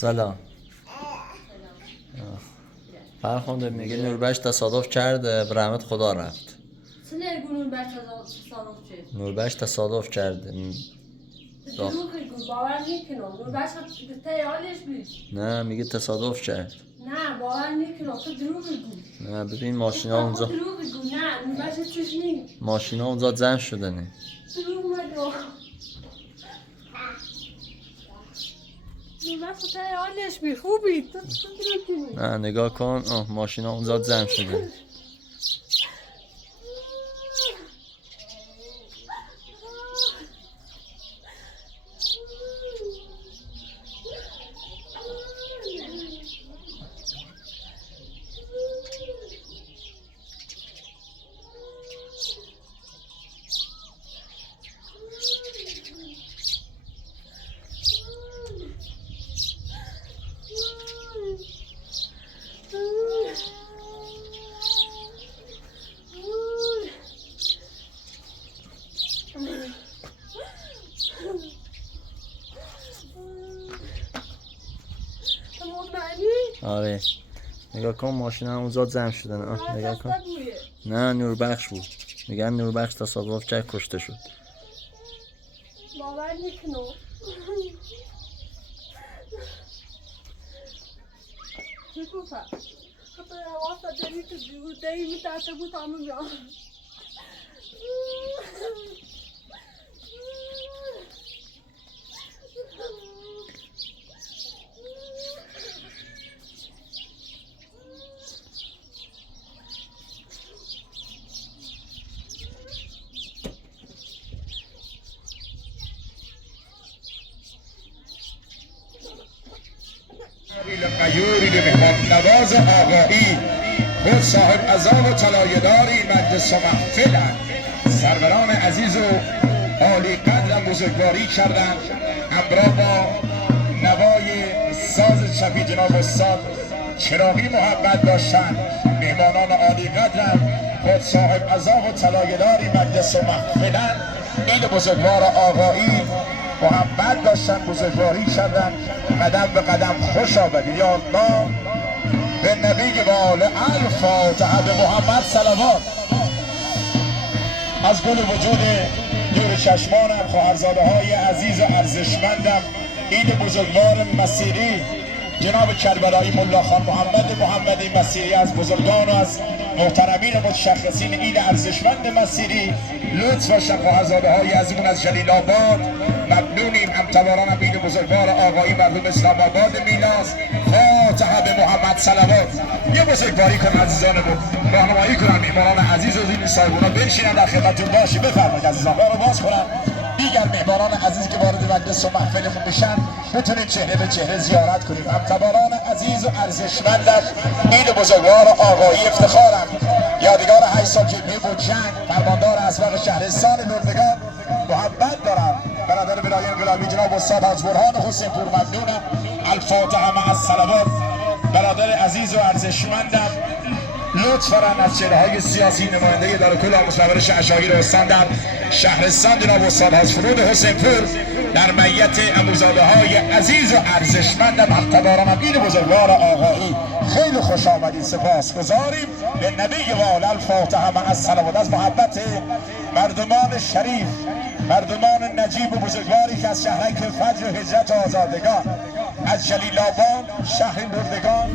سلام. فرخنده میگه نوربخش تصادف کرد به رحمت خدا رفت. چه نگو نوربخش تصادف کرد؟ نوربخش تصادف کرد. دروغ میگو، باور نکنم. نوربخش گفته حالش بود. نه میگه تصادف کرد. نه باور نکنم، تو دروغ میگو. نه ببین ماشینا اونجا. دروغ میگو. نه نوربخش چیز نیست. ماشینا اونجا جمع شده نه. دروغ میگو. نوربخش گفته حالش بود خوبی. تو دروغ میگی. نه نگاه کن ماشینا اونجا جمع شده. آره نگاه کن ماشینا اونجا جمع شدن. نگاه کن. نه نوربخش بود. میگن نوربخش تصادف کرد کشته شد. باور نکنم. چه گفت؟ خب واسه داری تو دیگه میترسه بود همون جا. غیوری به مهمان نواز آقایی خود صاحب عزا و طلایه‌داری مجلس و محفلند. سروران عزیز و عالی قدرم بزرگواری کردند همراه با نوای ساز شفیع جناب استاد چراغی محبت داشتند. مهمانان عالی قدرم خود صاحب عزا و طلایه‌داری مجلس و محفلند. این بزرگوار آقایی محبت داشتن بزرگواری کردن. قدم به قدم خوش آمدید یا الله به نبی و آل الفاتحه به محمد صلوات. از گل وجود دور چشمانم خواهرزاده های عزیز و ارزشمندم عید بزرگوار مسیری جناب کربلایی ملا خان محمدی مسیری از بزرگان و از محترمین متشخصین عید ارزشمند مسیری لطف داشتن خواهرزاده های عزیزمون از جلیل آباد. ممنونیم. همتواران عید بزرگوار آقایی مردم اسلام آباد میلاس. فاتحه به محمد صلوات. یه بزرگواری کن عزیزانمون، راهنمایی کنن مهمانان عزیز و این صاحبونا بنشینن در خدمتتون باشی. بفرمایید عزیزان رو باز کنن. دیگر مهمانان عزیز که وارد مجلس و محفلمون بشن بتونید چهره به چهره زیارت کنید. همتواران عزیز و ارزشمندم عید بزرگوار آقایی افتخارم یادگار 8 سال جبهه بود جنگ فرماندار اسبق شهرستان لردگان محبت دارم. برادر ولایت گلامی جناب استاد حاج برهان حسین پور ممنونم. الفاتحه مع الصلوات. برادر عزیز و ارزشمندم لطف دارن از چهره‌های سیاسی نماینده اداره کل مشاورش عشایر استان در شهرستان جناب استاد حاج فرود حسین پور در میت عموزاده‌های عزیز و ارزشمندم همتبارانم عید بزرگوار آقایی خیلی خوش آمدید. سپاسگزاریم به نبی و آل الفاتحه مع الصلوات. از محبت مردمان شریف مردمان نجیب و بزرگواری که از شهرک فجر و هجرت و آزادگان از جلیل آباد شهر لردگان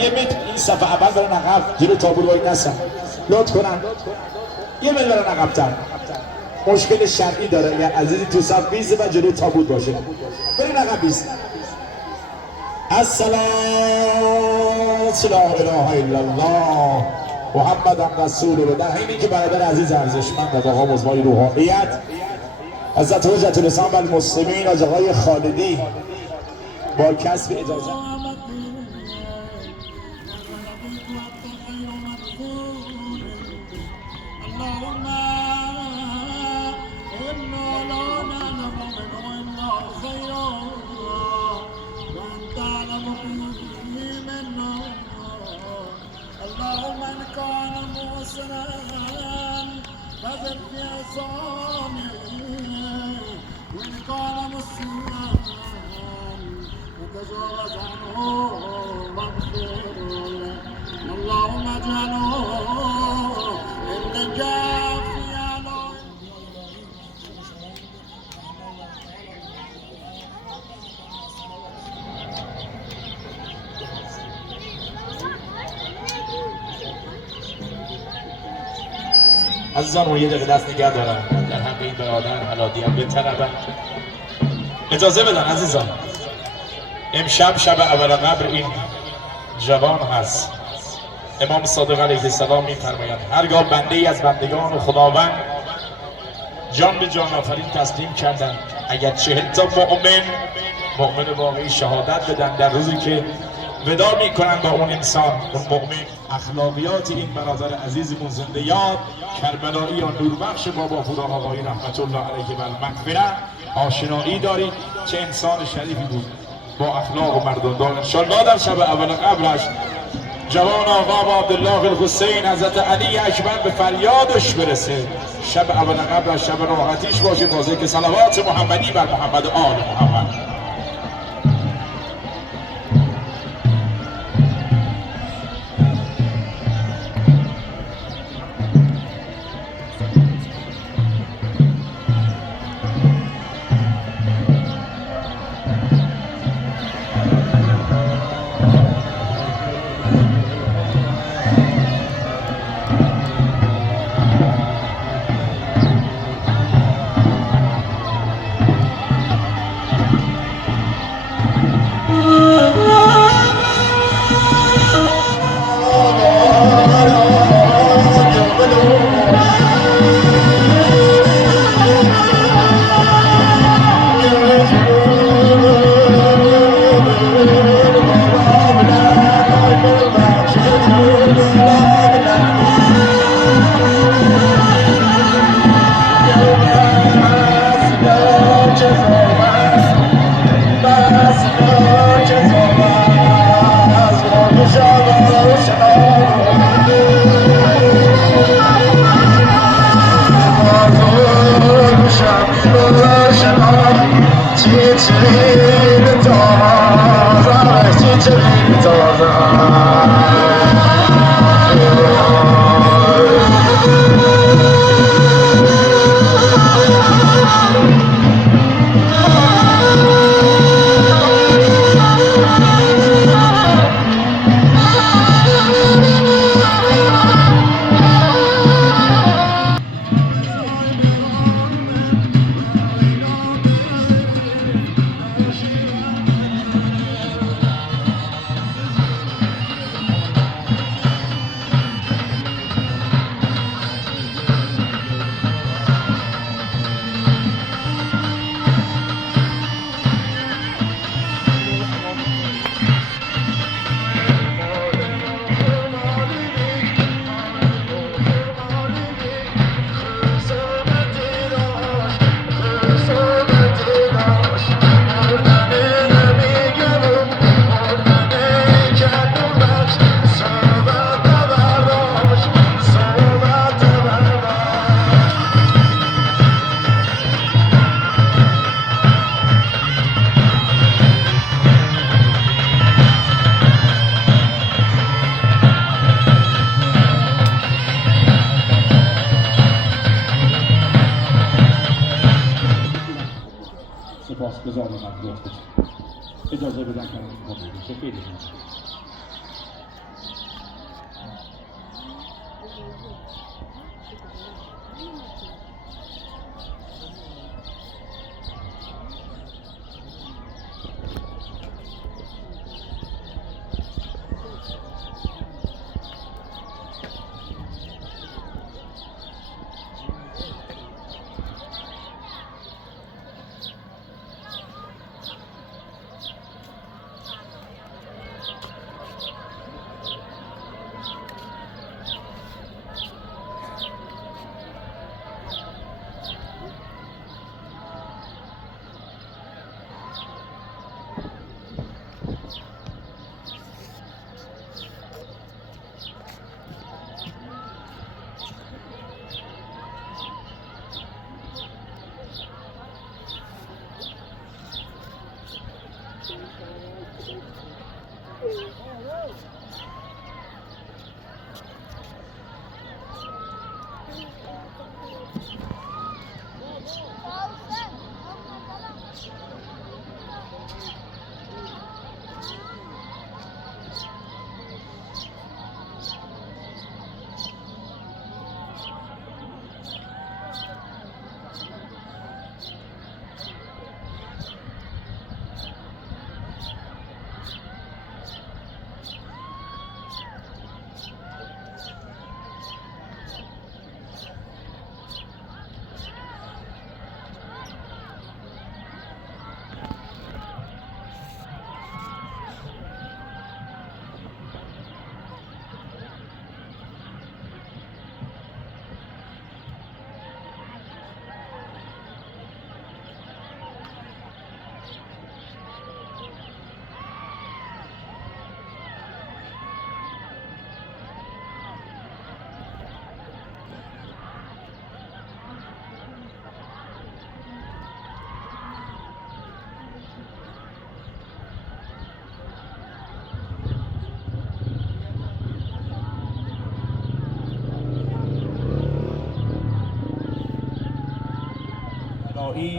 یه متر این صفحه اول برن عقب جلو تابور وای نسن لطف کنن یه متر برن عقب‌تر مشکل شرعی داره اگر عزیزی تو صف بیسته و جلو تابوت باشه برین عقب بیست السلام لا اله الا الله محمد رسول الله. در حینی که برادر عزیز ارزشمند و آقا مزمای روحانیت حضرت حجت الاسلام المسلمین از آقای خالدی با کسب اجازه عزیزان یه دقیقه دست نگه دارن در حق این برادر حلادی هم به طلبن اجازه بدن عزیزان امشب شب اول قبر این جوان هست امام صادق علیه السلام می‌فرمایند هرگاه بنده ای از بندگان خداوند جان به جان آفرین تسلیم کردند اگر 40 تا مؤمن واقعی شهادت بدن در روزی که ودا میکنن با اون انسان اون مؤمن اخلاقیات این برادر عزیزمون زنده یاد کربلایی یا نوربخش بابا خدا آقای رحمت الله علیه و المغفره آشنایی دارید چه انسان شریفی بود با اخلاق و مردم‌دار انشالله در شب اول قبرش جوان آقا با عبدالله الحسین حضرت علی اکبر به فریادش برسه شب اول قبرش شب راحتیش باشه بازه که صلوات محمدی بر محمد و آل محمد. سپاسگزار از لطفتون. اجازه بدن که من خیلی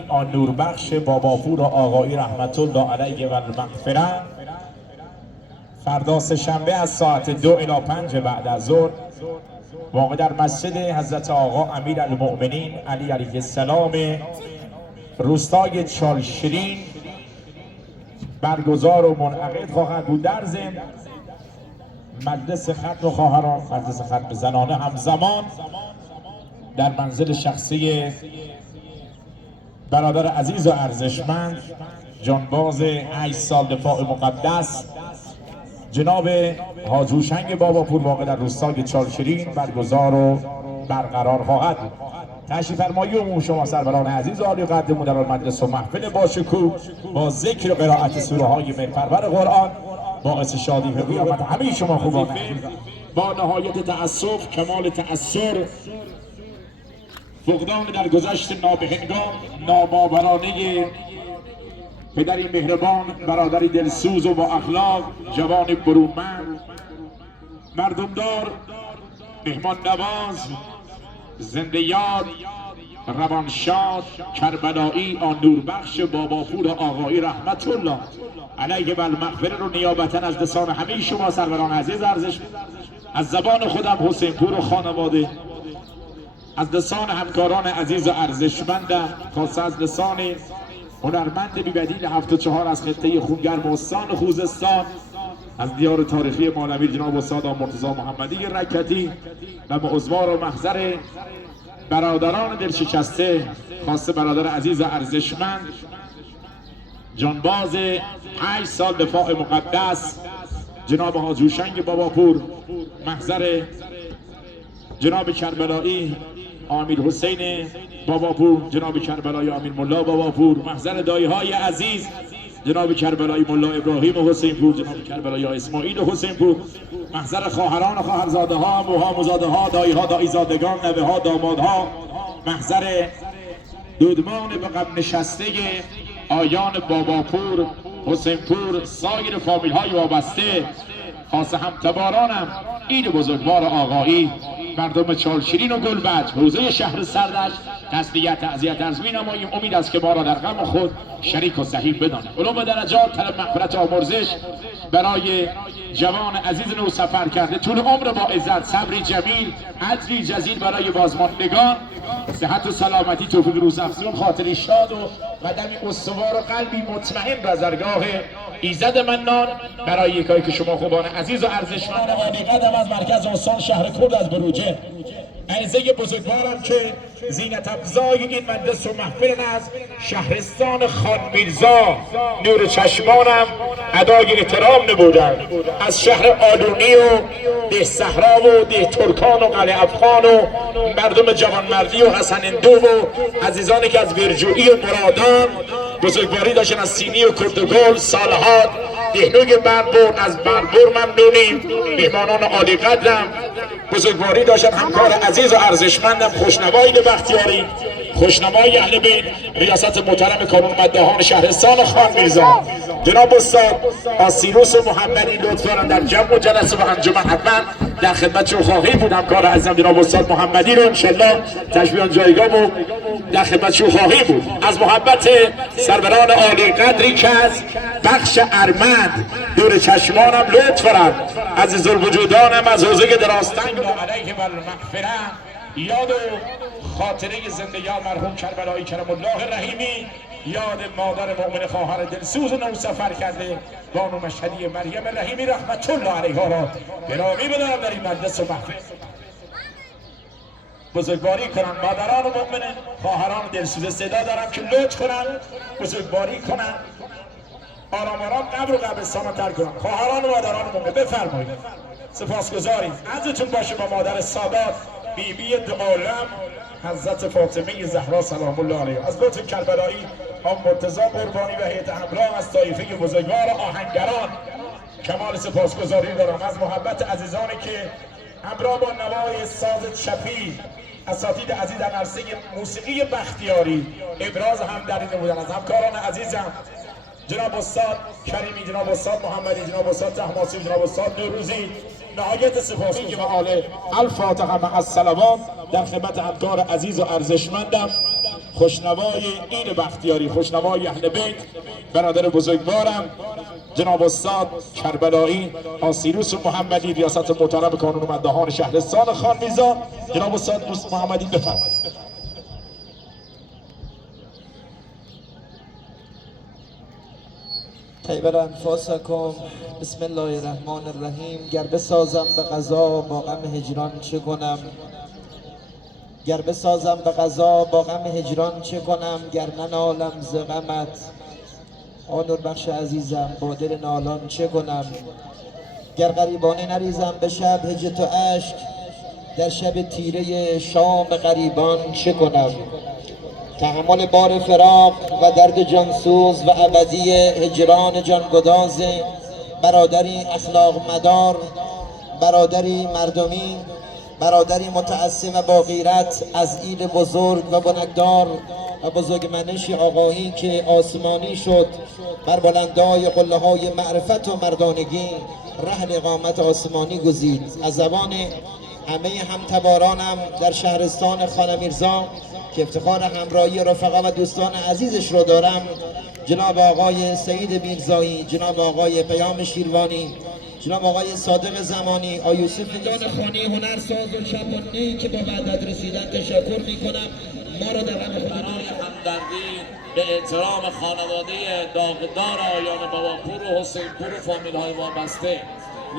آن نوربخش باباپور آقایی رحمت الله علیه و المغفره فردا سه‌شنبه از ساعت 2 الی 5 بعد از ظهر واقع در مسجد حضرت آقا امیرالمؤمنین علی علیه السلام روستای چالشرین برگزار و منعقد خواهد بود. در ضمن مجلس ختم خواهران، مجلس ختم زنانه همزمان در منزل شخصی برادر عزیز و ارزشمند جانباز 8 سال دفاع مقدس جناب حاج هوشنگ باباپور واقع در روستای چالشرین برگزار و برقرار خواهد بود. تشریف فرمایی عموم شما سروران عزیز و عالی قدر مدران مجلس و محفل باشکوه با ذکر و قرائت سوره های مهرپرور قرآن باعث شادی و قیامت همه شما خوبان با نهایت تأسف، کمال تأثر، فقدان در گذشت نابهنگام ناباورانه پدری مهربان، برادری دلسوز و با اخلاق، جوان برومند، مردمدار، مهمان نواز، زنده یاد، روانشاد، کربلایی آن نوربخش باباپور آقایی رحمت الله علیه و المغفره رو نیابتا از لسان همه شما سروران عزیز ارزش از زبان خودم حسین پور و خانواده، از لسان همکاران عزیز و ارزشمندم، خاصه از لسان هنرمند بی‌بدیل 74 از خطه خونگرم استان خوزستان، از دیار تاریخی مولوی جناب استاد مرتضی محمدی رکتی و معزوار و محضر برادران دلشکسته، خاصه برادر عزیز و ارزشمند جانباز 8 سال دفاع مقدس جناب حاج هوشنگ باباپور، محضر جناب کربلایی امیر حسین باباپور، جناب کربلایی امیر ملا باباپور، محضر دایهای عزیز جناب کربلایی ملا ابراهیم و حسین پور، جناب کربلایی اسماعیل و حسین پور، محضر خواهران و خواهرزاده ها، عموها، مزاده ها، دایی ها، دایی زادگان، نوه ها، دامادها، محضر دودمان به قبل نشسته آیان باباپور، حسین پور، سایر فامیل های وابسته، خاصه همتبارانم عید بزرگوار آقایی مردم چالشیرین و گلبرگ حوزه شهر سردشت تسلیت تعزیت عرض می‌نماییم. امید است که ما را در غم خود شریک و ضحیح بدانند. علوم درجات طلب مغفرت آمرزش برای جوان عزیز نو سفر کرده، طول عمر با عزت، صبری جمیل، اجری جزیل برای بازماندگان، صحت و سلامتی، توفیق روزافزون، خاطری شاد و قدمی استوار و قلبی مطمئن به درگاه ایزد منان برای یکایی که شما خوبان عزیز و ارزشمند عالی قدم از مرکز استان شهر کرد از بروجه، عرضه بزرگوارم که زینت افزای این مجلس و محفل از شهرستان خان میرزا نور چشمانم ادای احترام نمودند. از شهر آلونی و ده صحرا و ده ترکان و قلعه افغان و مردم جوانمردی و حسن اندو و عزیزانی که از برجوعی و مرادان بزرگواری داشتن، از سینی و کردگل، صالحات، دهنوی بربور، از بربور ممنونیم. مهمانان عالی قدرم بزرگواری داشتن، همکار عزیز و ارزشمندم خوشنوای بختیاری، خوشنمای اهل بیت، ریاست محترم کانون مداحان شهرستان خان میرزا جناب استاد آسیروس محمدی لطفا در جمع و جلسه و انجمن حتما در خدمت شما خواهیم بود. همکار عزیزم جناب استاد محمدی رو انشالله تشبیهان جایگاه بود در خدمت شما خواهیم بود. از محبت سروران عالی قدری که از بخش ارمند دور چشمانم لطف فرد، عزیز الوجودانم از حوزه دراستنگ را علیه المغفره یاد و خاطره زندگان مرحوم کربلایی کرم الله رحیمی، یاد مادر مؤمن خواهر دلسوز نو سفر کرده بانو مشهدی مریم رحیمی رحمت الله علیها را گرامی بدارم در این مجلس و محفل. بزرگواری کنن مادران مؤمن خواهران دلسوز، صدا دارم که لطف کنن بزرگواری کنن، آرام آرام قبر و قبرستان رو ترک کنن. خواهران و مادران مؤمن بفرمایید. سپاسگزاریم. عزتون باشه با مادر سادات بیبی دو عالم حضرت فاطمه زهرا سلام الله علیها. از لطف کربلایی آن مرتضی قربانی و هیئت همراه از طایفه بزرگوار آهنگران کمال سپاسگزاری دارم. از محبت عزیزانی که همراه با نوای ساز شفیع اساتید عزیز در عرصه موسیقی بختیاری ابراز همدردی نمودن. از همکاران عزیزم جناب استاد کریمی، جناب استاد محمدی، جناب استاد طهماسبی، جناب استاد نوروزی، نهایت سپاسگزاری و آله الفاتحه مع الصلوات در خدمت همکار عزیز و ارزشمندم خوشنوای این بختیاری، خوشنوای اهل بیت، برادر بزرگوارم جناب استاد کربلایی آسیروس محمدی ریاست محترم کانون مداحان شهرستان خان میرزا. جناب استاد محمدی بفرمایید. طیب انفاسکم. بسم الله الرحمن الرحیم. گر بسازم به قضا با غم هجران چه کنم، گر بسازم به قضا با غم هجران چه کنم، گر ننالم ز غمت آنور بخش عزیزم با دل نالان چه کنم، گر غریبانه نریزم به شب هجر تو اشک، در شب تیره شام غریبان چه کنم، تحمل بار فراق و درد جانسوز و ابدی هجران جانگداز برادری اخلاق مدار، برادری مردمی، برادری متعصب و با غیرت از ایل بزرگ و بنکدار و بزرگمنش آقایی که آسمانی شد بر بلندای قله های معرفت و مردانگی رحل اقامت آسمانی گزید. از زبان همه همتبارانم در شهرستان خان میرزا که افتخار همراهی رفقا و دوستان عزیزش رو دارم، جناب آقای سعید میرزایی، جناب آقای پیام شیروانی، جناب آقای صادق زمانی، آقای یوسف جان خانی هنرساز و چپانی که با وحدت رسیدن تشکر میکنم. ما رو در غم خودمون همدردی به احترام خانواده داغدار آیان باباپور و حسینپور و فامیل های وابسته،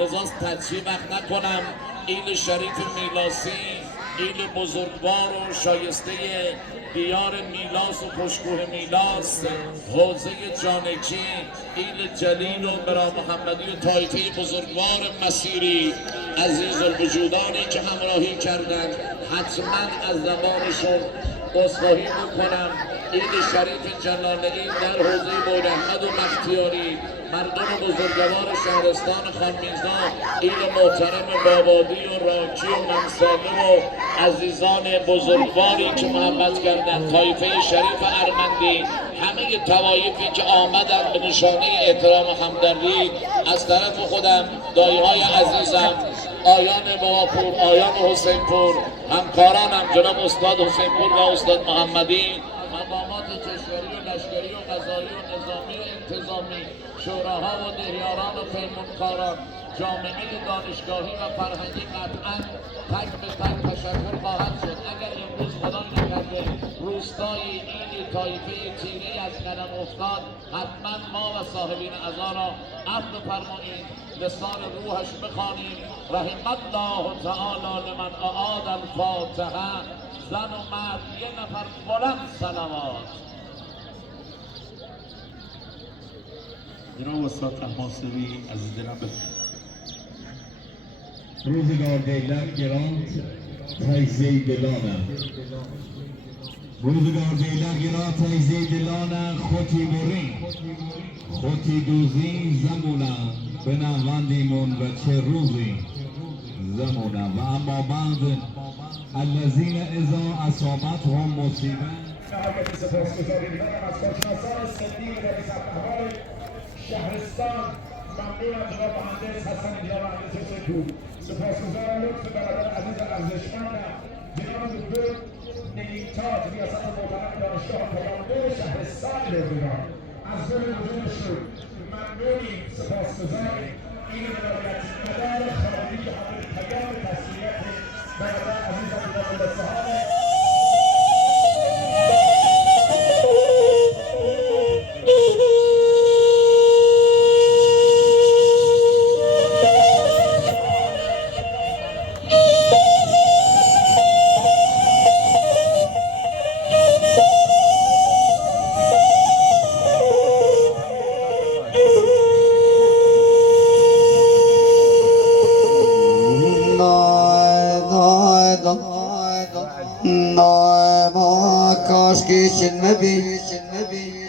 لذاست تجزیه وقت نکنم. ایل شریف میلاسی، ایل بزرگوار و شایسته دیار میلاس و پشتگوه میلاس، حوزه جانکی، ایل جلیل و برا محمدی و طایفه بزرگوار مسیری، عزیز الوجودانی که همراهی کردن، حتما از زبانشون عذرخواهی میکنم. ایل شریف جلاله‌ای در حوزه بویراحمد و بختیاری، مردم بزرگوار شهرستان خان میرزا، ایل محترم بابادی و راکی و منصالح و عزیزان بزرگواری که محبت کردند، طایفه شریف ارمندی، همه طوایفی که آمدند به نشانه احترام همدردی، از طرف خودم، دایهای عزیزم، آیان باباپور، آیان حسینپور، همکارانم جناب استاد حسینپور و استاد محمدی، مقامات کشوری و لشکری و قضایی و نظامی و انتظامی، شوراها و دهیاران و پیمانکاران، جامعه دانشگاهی و فرهنگی قطعاً تک به تک تشکر خواهد شد. اگر امروز خدای نکرده روستای این طایفه تیره از قدم افتاد، حتما ما و صاحبین عزا را عفو فرمایید، لسان روحش بخوانیم رحم الله تعالی لمن اعاد الفاتحه. زن و مرد یه نفر بلند صلوات. جناب استاد طهماسبی عزیز دلم بفرمایید. روزگار دیلر گران تایزه دلانم، روزگار دیلر گران تایزه دلانم، خوتی برین خوتی دوزین زمونم به نهوندیمون و چه روزی زمونم. و اما بعد الذین اذا اصابتهم مصیبه. نهایت سپاسگزاری دارم از کارشناسان سنی و رئیس احوال شهرستان. ممنونم جناب مهندس حسن جناب مهندس حسین پور. سپاسگزارم لطف برادر عزیز ارزشمندم جناب دکتر نیمتاج ریاست محترم دانشگاه پیامبر شهرستان لرزگان. از گل بزرگشون ممنونیم، سپاسگزاریم. این ولایت مدار خارجی حامل پیام تسلیت برادر عزیز عبدالله صاحب.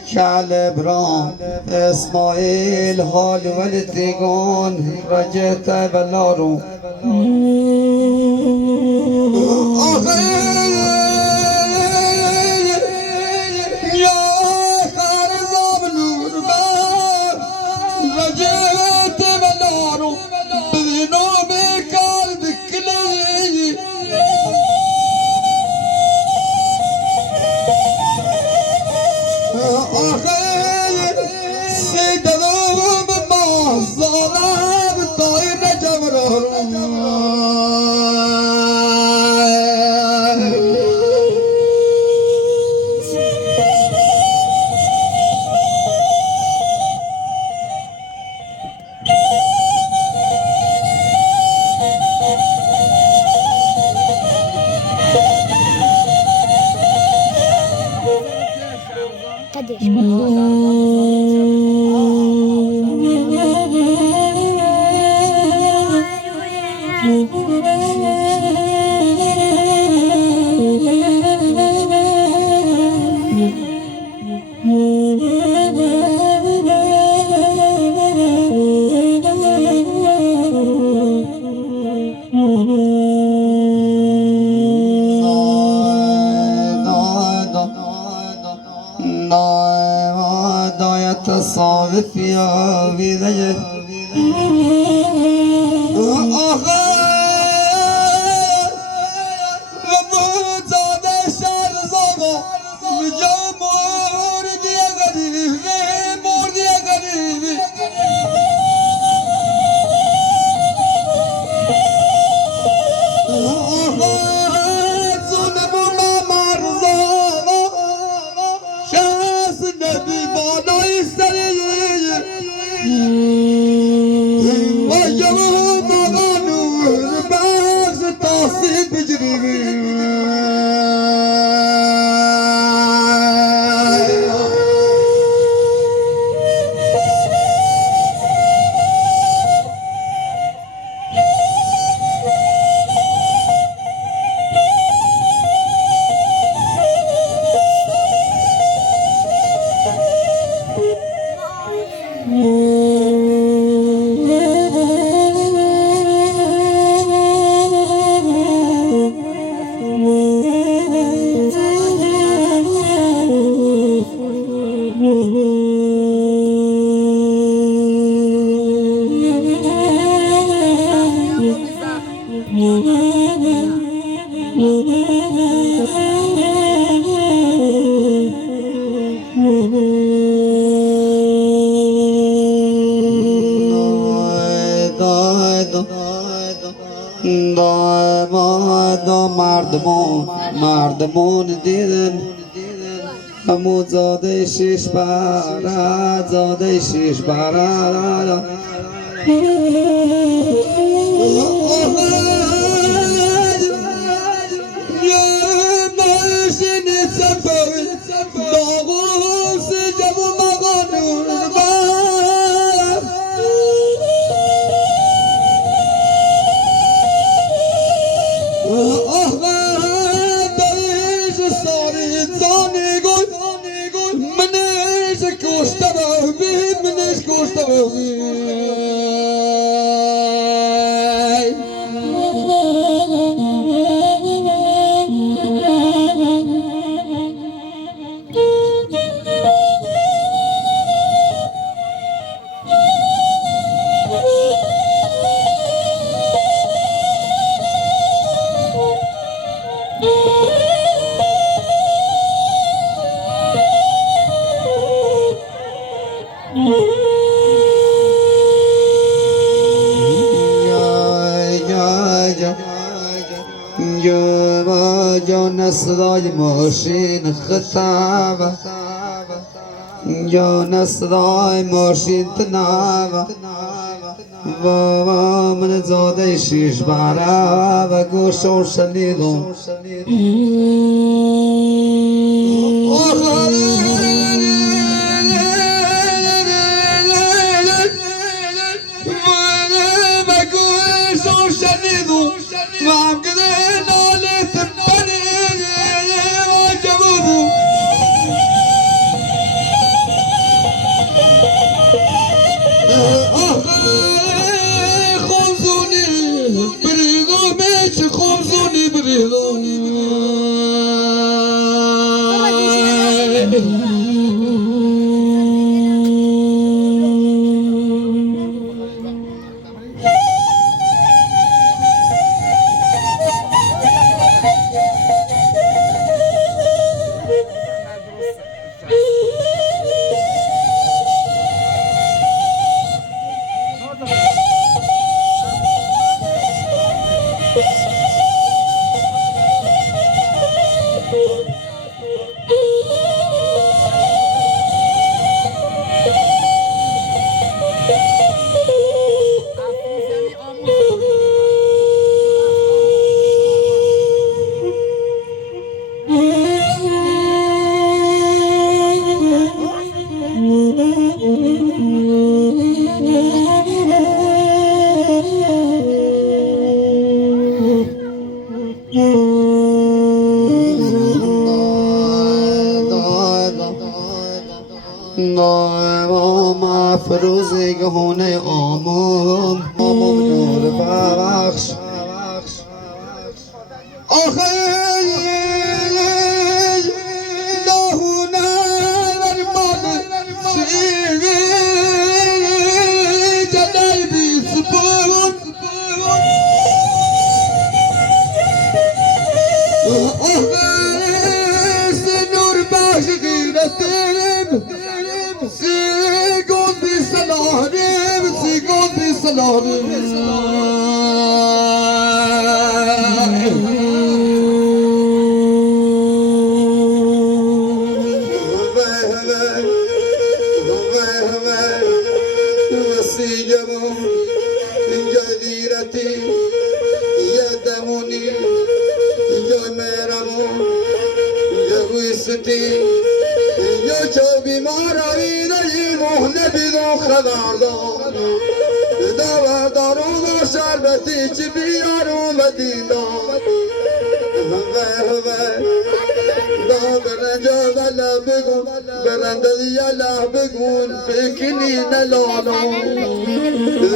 شعل ابرام اسماعیل حال ولدگان رجعت بلارو صادف يا بذجر مردمون دیدن همون زاده شیش برد زاده شیش برد صدای ماشین خطابه جان صدای ماشین تنابه بابا من زاده شیش باره و گوشو شنیدم فروزگونه آموم نور بخش آخه دهونه ورمان شیوی جدای بیس بود آخه نور بخش غیرتیم سیگون بی سلاریم سیگون بی سلاریم وسیجمون اینجا دیرتی یدمونی اینجا میرمون اینجا ویستی اینجا چو بیماری مهنه بیدون خبر دار دوا دارون و شربتی چی بیارون و دیدار دا برنجا ولا بگون برنده یلا بگون فکرنی نلالون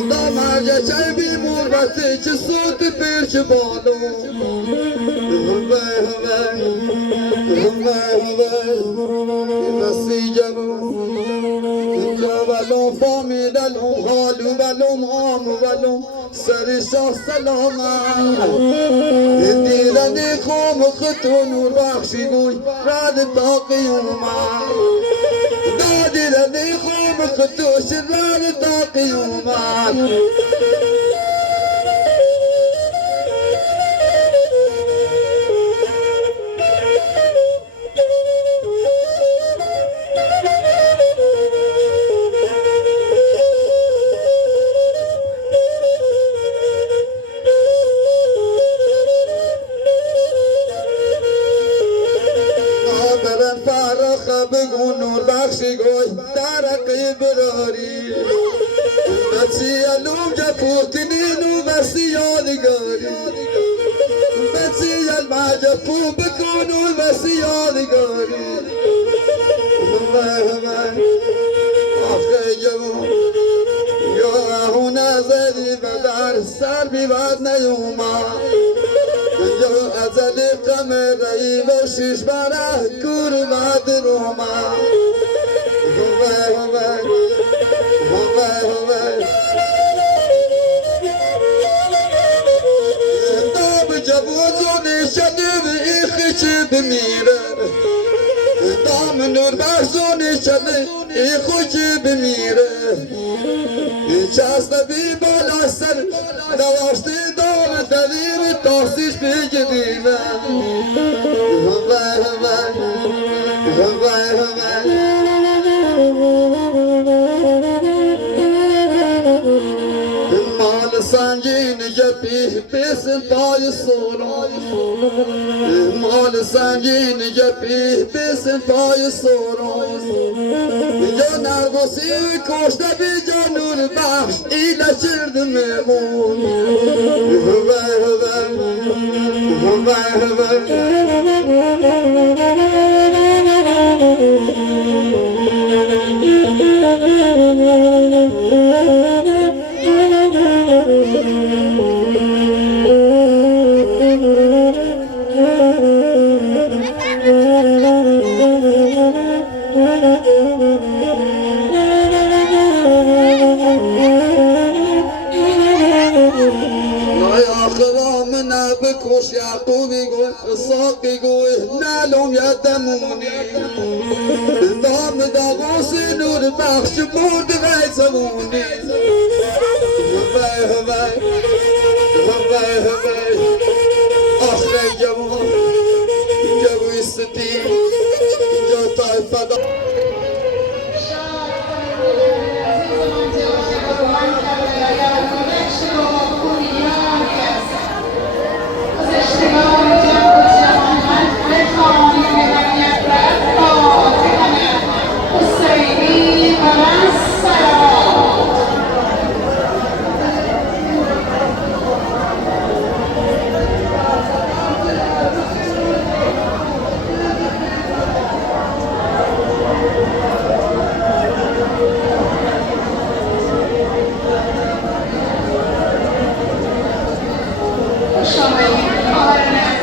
دا مرجع چه بیمور بسته چه سوت پیر چه بالون ولوم فامیل الام حالو ولوم عام ولوم سر شاه سلامت دیدن خوم خطو نور بخشی گوی رد تا قیومت دیدن خوم خطو شرد تا قیومت بگو نور بخشی گوی درقی براری بچی علوم جفوتنی نو بسی یادگاری بچی المجفو بکو نور بسی یادگاری آخه جمون یا اون ازدی بدر سر بیباد نیوما یا ازل قمر رئی و شیش بره کور بعد روما هوای هوای هوای هوای دام جبوزونی شنیب ایخی چی بمیره دام نور بخزونی شنیب ایخو چی بمیره چست بی بالا سر دواشتی دام دلیر تاسیش بگیریم هوای هوای هوای هوای مال سنگین جپی بیسن پای سوران مال سنگین جپی بیسن پای سوران یا نرگسی کشته بی جا نور بخش ایله چرد میمون هوای هوای هوای بکش یعقوبی گوی اساقی گوی نلوم یدمونی دام داغوسی نور بخش مرد غی زمونی هوای هوای هوای هوای آخر جوان جوی ستی جو تای فدا Showing